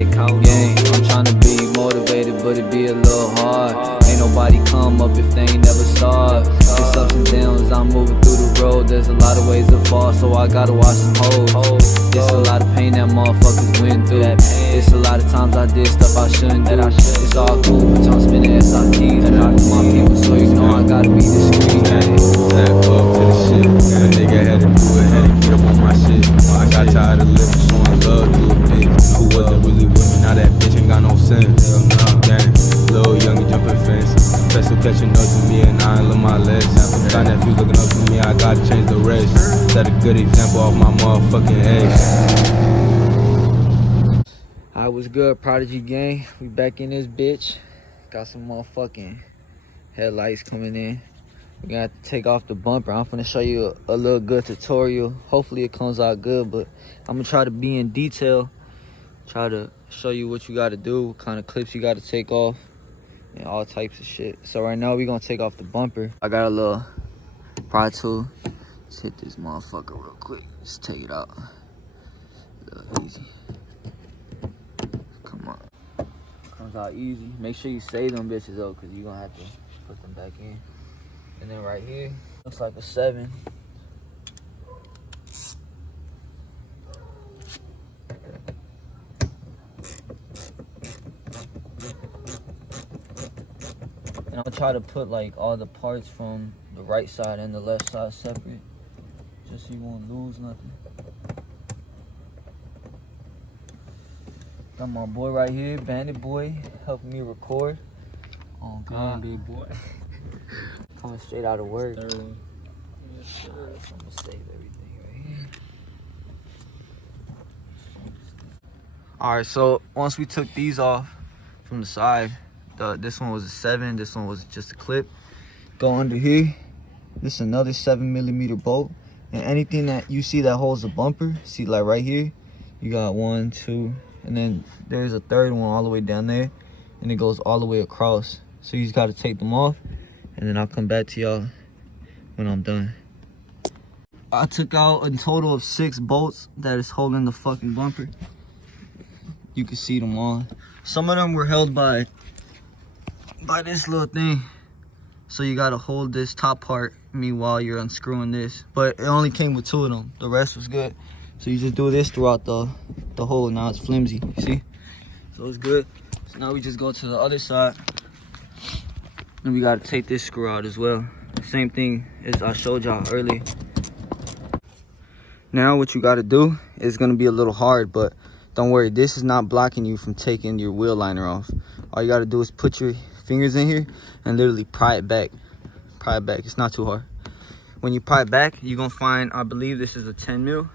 Gang, I'm tryna be motivated, but it be a little hard. Ain't nobody come up if they ain't never start. It's ups and downs, I'm moving through the road. There's a lot of ways to fall, so I gotta watch some hoes. It's a lot of pain that motherfuckers went through. It's a lot of times I did stuff I shouldn't do. It's all cool, but I'm spinning SRTs and I my people, so you know I gotta be discreet. Back up to the shit. A nigga had to do it, had to get up on my shit. I got tired of living, showing love to a bitch who wasn't really with me. Now that bitch ain't got no sense. Gang, little young jumping fence. Special catching up to me and I ain't love my legs. Got nephews looking up to me, I gotta change the rest. Set a good example off my motherfucking age. Alright, what's good, Prodigy gang? We back in this bitch. Got some motherfucking headlights coming in. We're gonna have to take off the bumper. I'm gonna show you a little good tutorial. Hopefully it comes out good, but I'm gonna try to be in detail. Try to show you what you gotta do, what kind of clips you gotta take off, and all types of shit. So right now we're gonna take off the bumper. I got a little pry tool. Let's hit this motherfucker real quick. Let's take it out. A little easy. Come on. Comes out easy. Make sure you save them bitches though, cause you're gonna have to put them back in. And then right here, looks like a 7. And I'll try to put like all the parts from the right side and the left side separate, just so you won't lose nothing. Got my boy right here, Bandit Boy, helping me record. Oh God, big boy. Coming straight out of work. Yes, sir. So I'm gonna save everything right here. Alright, so once we took these off from the side, this one was a 7, this one was just a clip. Go under here. This is another 7mm bolt. And anything that you see that holds the bumper, see like right here, you got 1, 2, and then there's a third one all the way down there, and it goes all the way across. So you just gotta take them off, and then I'll come back to y'all when I'm done. I took out a total of 6 bolts that is holding the fucking bumper. You can see them all. Some of them were held by this little thing. So you gotta hold this top part meanwhile you're unscrewing this. But it only came with 2 of them. The rest was good. So you just do this throughout the hole. Now it's flimsy, you see? So it's good. So now we just go to the other side. And we gotta take this screw out as well. Same thing as I showed y'all earlier. Now what you gotta do is gonna be a little hard, but don't worry, this is not blocking you from taking your wheel liner off. All you gotta do is put your fingers in here and literally pry it back. Pry it back, it's not too hard. When you pry it back, you're gonna find, I believe this is a 10mm.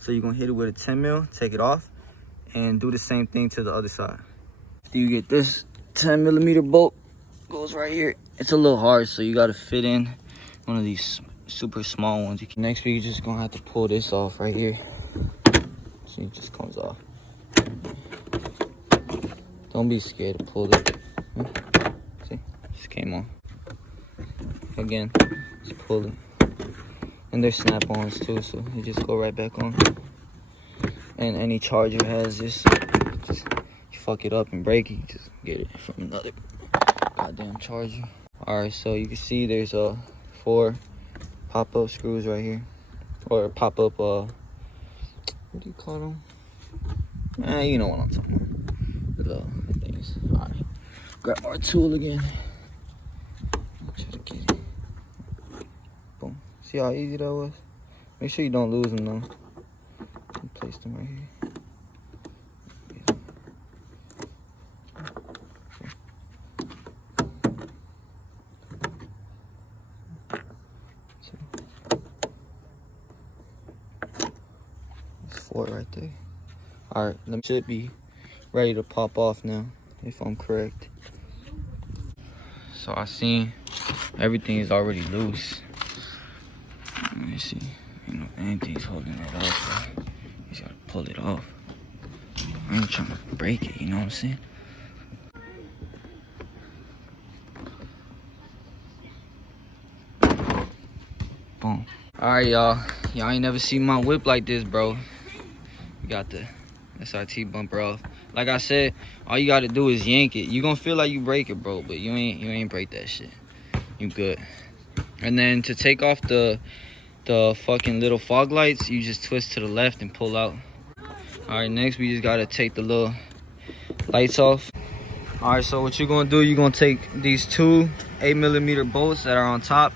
So you're gonna hit it with a 10mm, take it off, and do the same thing to the other side. You get this 10mm bolt, goes right here. It's a little hard, so you gotta fit in one of these super small ones. Next, we're just gonna have to pull this off right here. See, it just comes off. Don't be scared to pull it. See, just came off. Again, just pull it. And there's snap-ons too, so you just go right back on. And any charger has this. Just you fuck it up and break it, just get it from another goddamn charger. Alright, so you can see there's 4 pop-up screws right here, or pop-up what do you call them? You know what I'm talking about. The things. Alright, grab our tool again. Try to get it. Boom. See how easy that was? Make sure you don't lose them though. Place them right here. Right there. All right, them should be ready to pop off now, if I'm correct. So I seen everything is already loose. Let me see. You know, anything's holding it up. So you just gotta pull it off. I ain't trying to break it, you know what I'm saying? Boom. All right, y'all. Y'all ain't never seen my whip like this, bro. We got the SRT bumper off. Like I said, all you gotta do is yank it. You gonna feel like you break it, bro, but you ain't break that shit. You good. And then to take off the fucking little fog lights, you just twist to the left and pull out. All right, next we just gotta take the little lights off. All right, so what you're gonna do, you're gonna take these two 8mm bolts that are on top,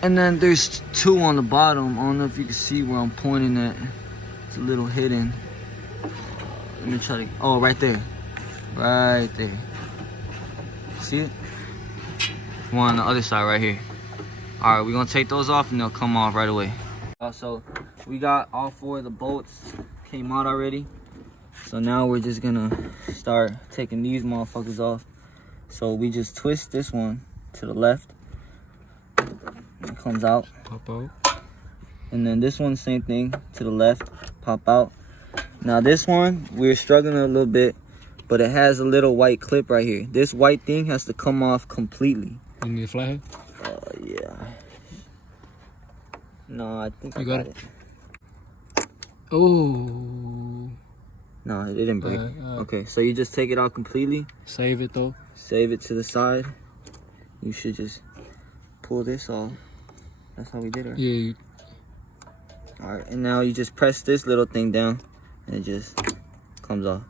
and then there's two on the bottom. I don't know if you can see where I'm pointing at. It's a little hidden. Let me try to, oh, right there. Right there. See it? One on the other side right here. All right, we're gonna take those off and they'll come off right away. So we got all 4 of the bolts came out already. So now we're just gonna start taking these motherfuckers off. So we just twist this one to the left. It comes out. Pop out. And then this one, same thing, to the left, pop out. Now this one, we're struggling a little bit, but it has a little white clip right here. This white thing has to come off completely. You need a flathead? Yeah. No, I think you I got it. Oh. No, it didn't break. Okay, so you just take it out completely. Save it though. Save it to the side. You should just pull this off. That's how we did it. Yeah. All right, and now you just press this little thing down, and it just comes off.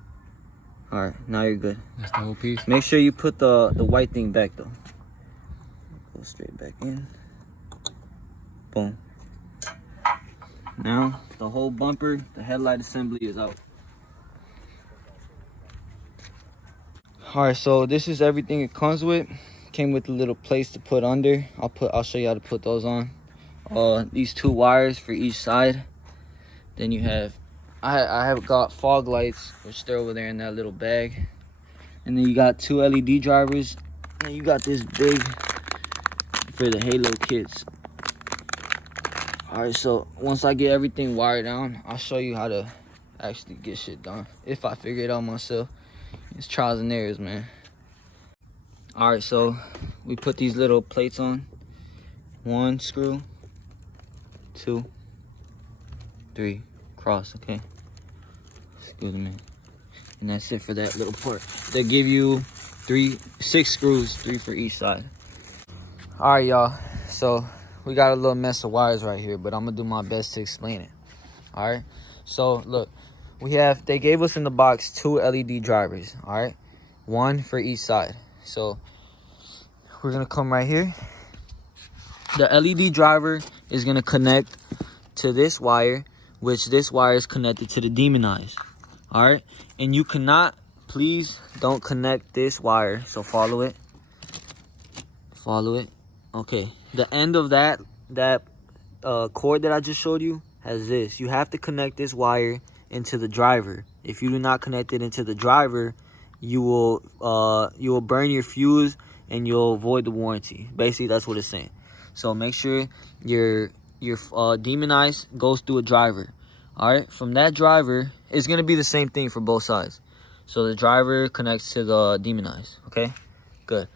All right, now you're good. That's the whole piece. Make sure you put the white thing back though. Go straight back in. Boom. Now the whole bumper, the headlight assembly is out. All right, so this is everything it comes with. Came with a little place to put under. I'll show you how to put those on. These 2 wires for each side. Then you have, I have got fog lights, which they're over there in that little bag. And then you got 2 LED drivers. And you got this big for the halo kits. All right, so once I get everything wired down, I'll show you how to actually get shit done. If I figure it out myself. It's trials and errors, man. All right, so we put these little plates on. 1 screw, 2, 3, cross, okay? Screw them in. And that's it for that little part. They give you 6 screws, 3 for each side. All right, y'all. So we got a little mess of wires right here, but I'm gonna do my best to explain it. All right. So look, they gave us in the box 2 LED drivers. All right, 1 for each side. So we're gonna come right here. The LED driver is gonna connect to this wire, which this wire is connected to the demon eyes. All right, and you cannot, please don't connect this wire. So follow it. Follow it. Okay. The end of that cord that I just showed you has this. You have to connect this wire into the driver. If you do not connect it into the driver, you will burn your fuse and you'll void the warranty. Basically, that's what it's saying. So make sure your demon eyes goes through a driver. All right, from that driver, it's gonna be the same thing for both sides. So the driver connects to the demon eyes. Okay, good.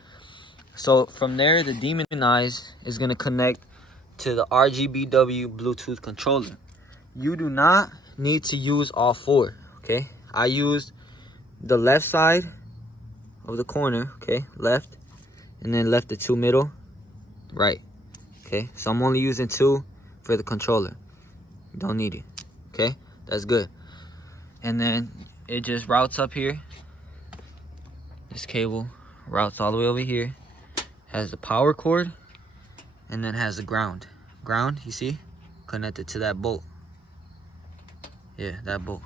So from there, the demon eyes is gonna connect to the RGBW Bluetooth controller. You do not need to use all 4. Okay, I used the left side of the corner. Okay, left, and then left the 2 middle, right. Okay, so I'm only using 2 for the controller. Don't need it. Okay, that's good. And then it just routes up here. This cable routes all the way over here. Has the power cord, and then has the ground. Ground, you see, connected to that bolt. Yeah, that bolt.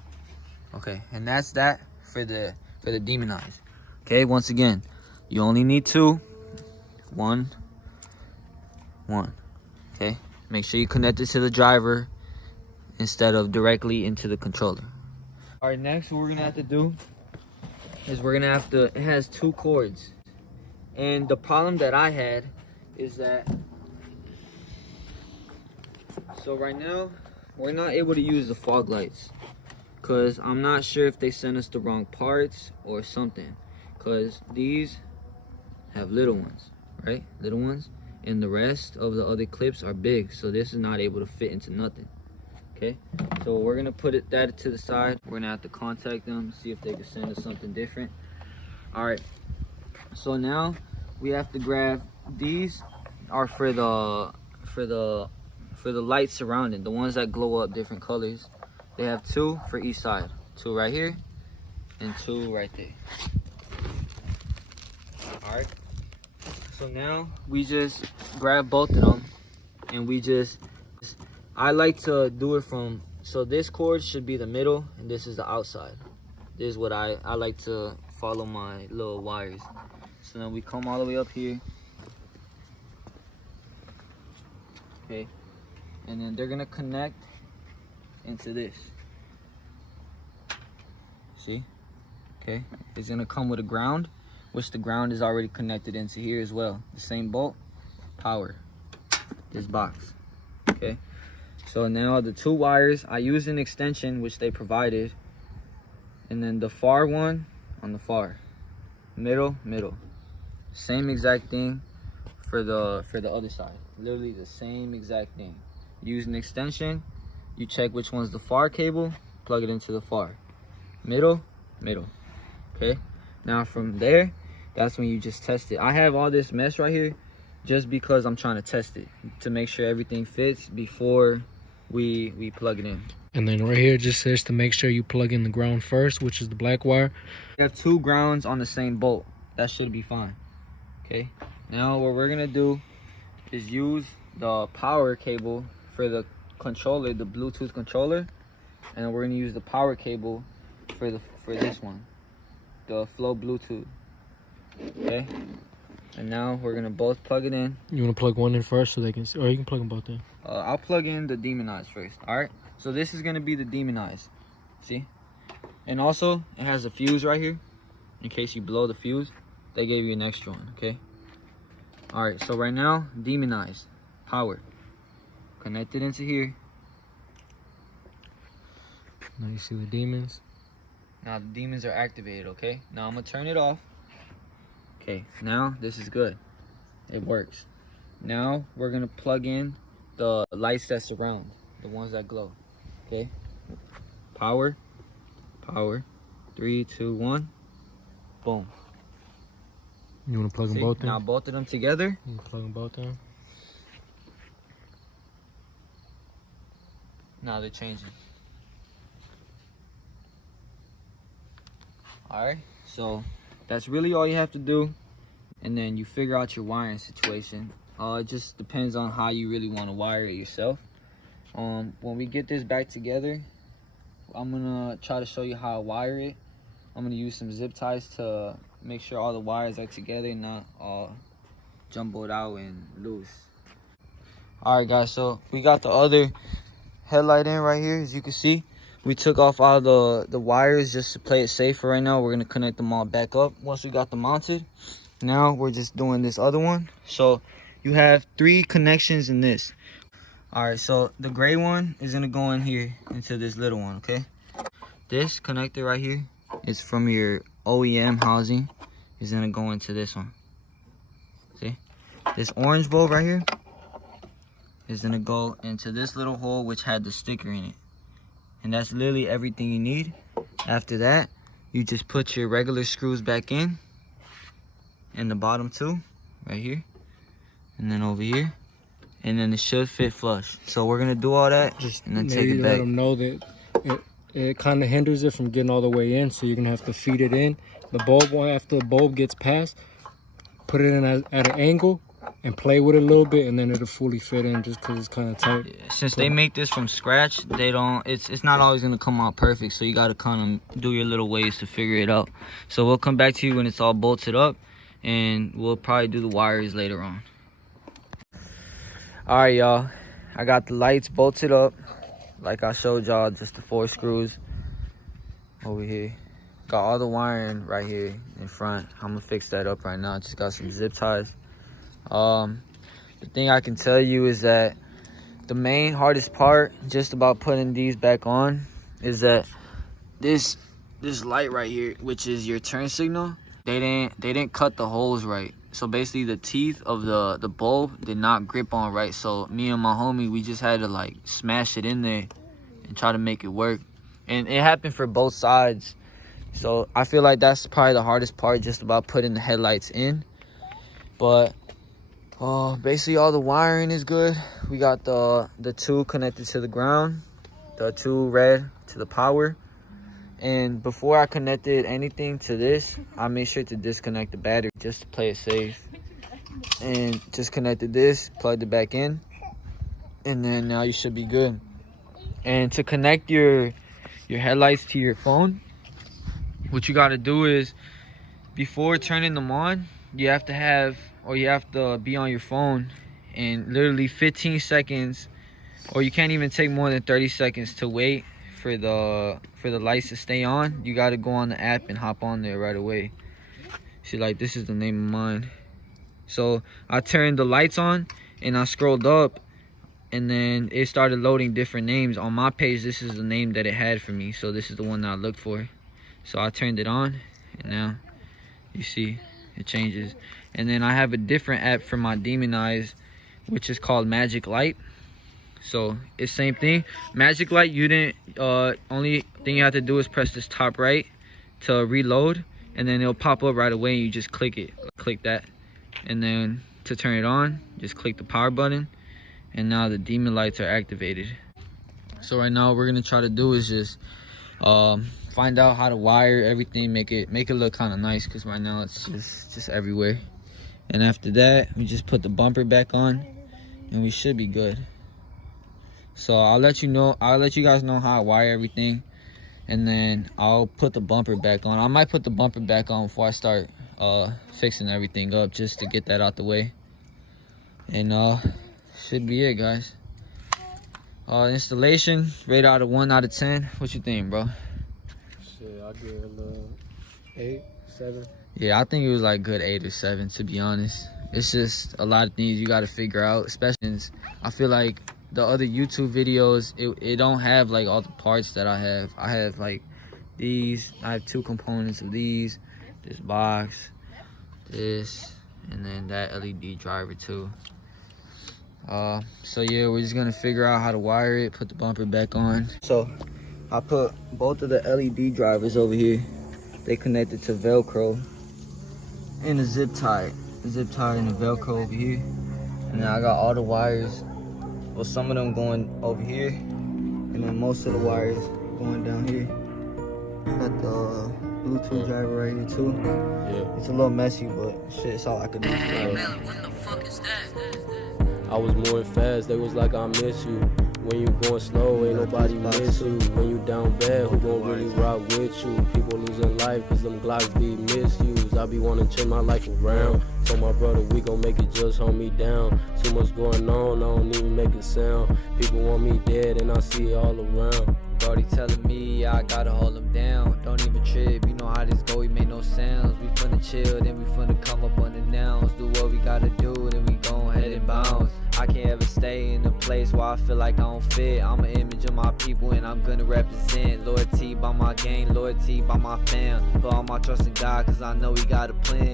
Okay, and that's that for the demon eyes. Okay, once again, you only need 2. 1. Okay, make sure you connect it to the driver instead of directly into the controller. All right, next what we're gonna have to do is it has 2 cords. And the problem that I had is that, so right now, we're not able to use the fog lights because I'm not sure if they sent us the wrong parts or something, because these have little ones, right? Little ones, and the rest of the other clips are big, so this is not able to fit into nothing. Okay, so we're gonna put that to the side. We're gonna have to contact them, see if they can send us something different. All right, so now we have to grab these are for the lights surrounding, the ones that glow up different colors. They have 2 for each side, 2 right here and 2 right there. All right, so now we just grab both of them and I like to do it from, so this cord should be the middle and this is the outside. This is what I like to follow my little wires. So then we come all the way up here. Okay, and then they're gonna connect into this. See? Okay, it's gonna come with a ground, which the ground is already connected into here as well. The same bolt, power, this box. Okay, so now the 2 wires, I used an extension which they provided, and then the far one on the far, middle, same exact thing for the other side. Literally the same exact thing. Use an extension, you check which one's the far cable, plug it into the far, middle. Okay, now from there, that's when you just test it. I have all this mesh right here just because I'm trying to test it to make sure everything fits before we plug it in. And then right here it just says to make sure you plug in the ground first, which is the black wire. You have 2 grounds on the same bolt. That should be fine. Okay, now what we're gonna do is use the power cable for the controller, the Bluetooth controller, and we're gonna use the power cable for this one, the Flow Bluetooth. Okay, and now we're gonna both plug it in. You want to plug one in first so they can see, or you can plug them both in. I'll plug in the demonized first. All right, so this is gonna be the demonized. See, and also it has a fuse right here in case you blow the fuse. They gave you an extra one. Okay, all right, so right now demonized power connected into here. Now you see the demons. Now the demons are activated. Okay, now I'm gonna turn it off. Okay, now this is good, it works. Now we're gonna plug in the lights that surround, the ones that glow. Okay, power, 3, 2, 1, boom. You want to plug them both in? Now both of them together. You plug them both in. Now they're changing. Alright, so that's really all you have to do, and then you figure out your wiring situation. It just depends on how you really want to wire it yourself. When we get this back together, I'm gonna try to show you how I wire it. I'm gonna use some zip ties to make sure all the wires are together, not all jumbled out and loose. Alright guys, so we got the other headlight in right here. As you can see, we took off all the wires just to play it safe for right now. We're gonna connect them all back up once we got them mounted. Now we're just doing this other one. So you have 3 connections in this. Alright, so the gray one is gonna go in here into this little one. Okay, this connector right here is from your OEM housing, is gonna go into this one. See, this orange bulb right here is gonna go into this little hole which had the sticker in it, and that's literally everything you need. After that, you just put your regular screws back in the bottom 2 right here, and then over here, and then it should fit flush. So we're gonna do all that and then take it back. Let them know that it kind of hinders it from getting all the way in, so you're gonna have to feed it in. The bulb, after the bulb gets past, put it in at an angle and play with it a little bit, and then it'll fully fit in just because it's kind of tight. Yeah, since they make this from scratch, they don't, it's not always gonna come out perfect, so you gotta kind of do your little ways to figure it out. So we'll come back to you when it's all bolted up, and we'll probably do the wires later on. All right, y'all, I got the lights bolted up like I showed y'all, just the 4 screws over here. Got all the wiring right here in front. I'm gonna fix that up right now. Just got some zip ties. The thing I can tell you is that the main hardest part just about putting these back on is that this light right here, which is your turn signal, they didn't cut the holes right. So basically the teeth of the bulb did not grip on right. So me and my homie, we just had to like smash it in there and try to make it work. And it happened for both sides. So I feel like that's probably the hardest part, just about putting the headlights in. But basically all the wiring is good. We got the two connected to the ground, the two red to the power. And before I connected anything to this, I made sure to disconnect the battery just to play it safe. And just connected this, plugged it back in, and then now you should be good. And to connect your headlights to your phone, what you got to do is, before turning them on, you have to be on your phone, and literally 15 seconds, or you can't even take more than 30 seconds to wait for the lights to stay on. You got to go on the app and hop on there right away. See, like, this is the name of mine. So I turned the lights on and I scrolled up, and then it started loading different names. On my page, this is the name that it had for me, so this is the one that I looked for. So I turned it on, and now you see it changes. And then I have a different app for my demon eyes, which is called Magic Light. So it's same thing. Magic Light, you didn't only thing you have to do is press this top right to reload, and then it'll pop up right away, and you just click it. Click that. And then to turn it on, just click the power button, and now the demon lights are activated. So right now what we're gonna try to do is just find out how to wire everything, make it look kind of nice, because right now it's just everywhere. And after that, we just put the bumper back on, and we should be good. So I'll let you guys know how I wire everything, and then I'll put the bumper back on. I might put the bumper back on before I start fixing everything up, just to get that out the way. And should be it, guys. Installation rate out of 1 out of 10. What you think, bro? Shit, I'll give it a little 8, 7. Yeah, I think it was like good 8 or 7, to be honest. It's just a lot of things you got to figure out, especially since I feel like the other YouTube videos, it don't have like all the parts that I have. I have like these. I have 2 components of these. This box, this, and then that LED driver too. So yeah, we're just gonna figure out how to wire it, put the bumper back on. So I put both of the LED drivers over here. They connected to Velcro and a zip tie and the Velcro over here. And then I got all the wires, well, some of them going over here, and then most of the wires going down here. Got the Bluetooth driver right here too. Yeah. It's a little messy, but shit, it's all I could do. What the fuck is that? I was moving fast, they was like, I miss you. When you going slow, ain't nobody miss you. When you down bad, who gon' really rock with you? People losing life, cause them Glocks be misused. I be wanting to turn my life around. So my brother, we gon' make it, just hold me down. Too much going on, I don't even make it sound. People want me dead, and I see it all around. Brody telling me, yeah, I gotta hold him down. Don't even trip, you know how this go, we make no sounds. We finna chill, then we finna come up unannounced. Do what we gotta do, then we gon' head and bounce. I can't ever stay in a place where I feel like I don't fit. I'm an image of my people, and I'm gonna represent. Loyalty by my gang, loyalty by my fam. Put all my trust in God, cause I know he got a plan.